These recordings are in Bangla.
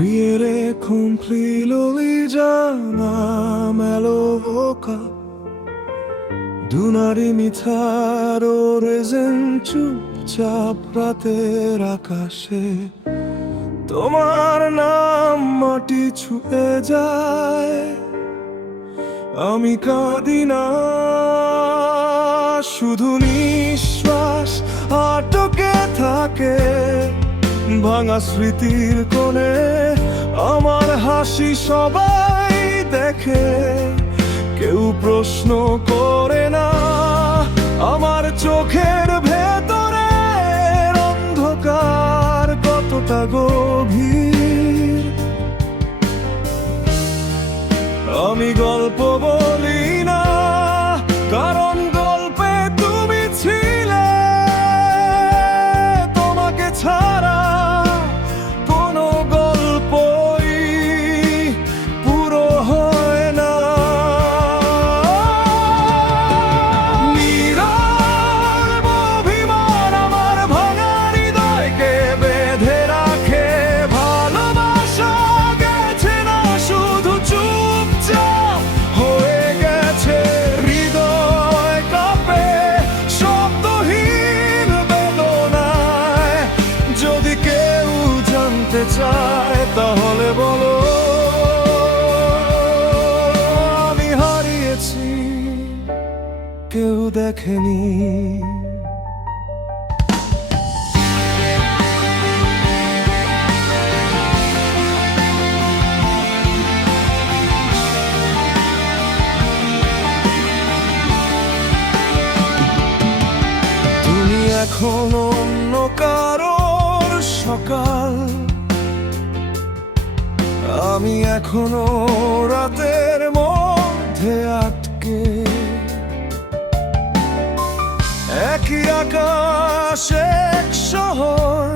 Scriere compli l'oligiana melovoca D'una rimitaro rezen চুপচাপ রাতের আকাশে তোমার নাম মাটি ছুঁয়ে যায় আমি কাঁদি না শুধু নিঃশ্বাস আটকে থাকে ভাঙা স্মৃতির কোণে আমার হাসি সবাই দেখে কেউ প্রশ্ন করে না আমার চোখের ভেতরে অন্ধকার কতটা গভীর আমি গল্প বলি না কারণ গল্পে তুমি ছিলে তোমাকে ছাড়া কোনো গল্পই পুরো হয় না নীরব অভিমান আমার ভাঙা হৃদয়কে বেঁধে রাখে ভালোবাসা গেছে না শুধু চুপচাপ হয়ে গেছে হৃদয় কাঁপে শব্দহীন বেদনায় যদি কেউ জানতে চায় তাহলে বলো আমি হারিয়েছি কেউ দেখেনি তুমি এখন অন্য কারোর সকাল আমি এখনো রাতের মধ্যে আটকে একই আকাশ এক শহর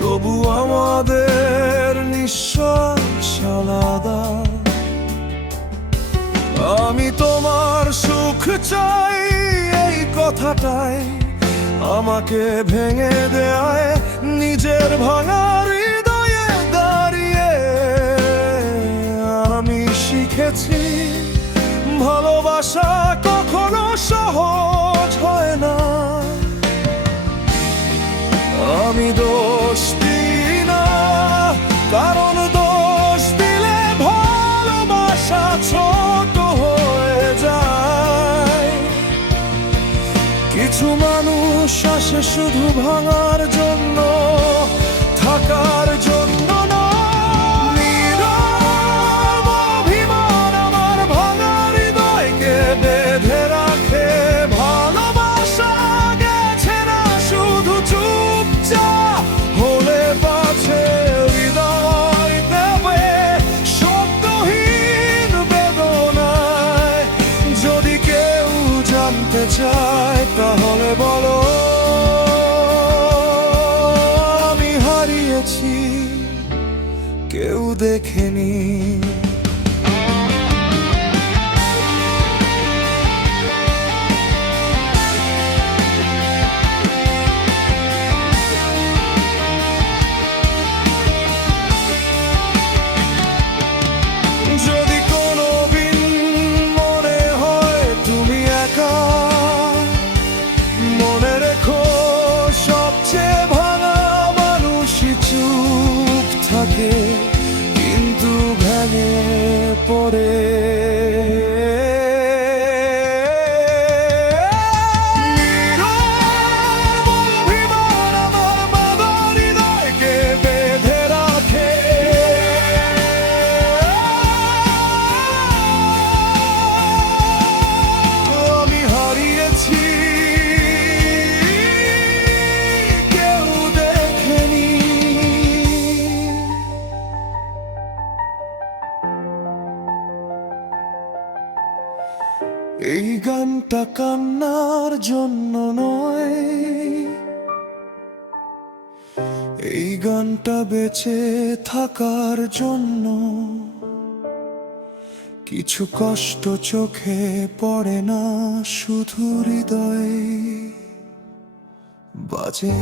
তবু আমাদের নিঃশ্বাস আলাদা আমি তোমার সুখ চাই এই কথাটাই আমাকে ভেঙে দেয় নিজের ভাঙা হৃদয়ে দাঁড়িয়ে আমি শিখেছি ভালোবাসা কখনো সহজ হয় না আমি দোষ দিই না কারণ দোষ দিলে ভালোবাসা ছোট হয়ে যায় কিছু মানুষ আসে শুধু ভাঙার জন্য থাকার জন্য না নীরব অভিমান আমার ভাঙা হৃদয়কে বেঁধে রাখে ভালোবাসা গেছে না শুধু চুপচাপ হলে পাছে হৃদয় দেবে শব্দহীন বেদনায় যদি কেউ জানতে চায় তাহলে বলো আমি হারিয়েছি কেউ দেখেনি যদি কোনোদিন মনে হয় তুমি একা মনে রেখো সবচেয়ে ভাঙা মানুষই চুপ থাকে কিন্তু ভেঙে পড়ে নীরব অভিমান আমার ভাঙা হৃদয়কে বেঁধে রাখে আমি হারিয়েছি কেউ দেখেনি এই গানটা কান্নার জন্য নয় এই গানটা বেঁচে থাকার জন্য কিছু কষ্ট চোখে পড়ে না শুধু হৃদয়ে বাজে।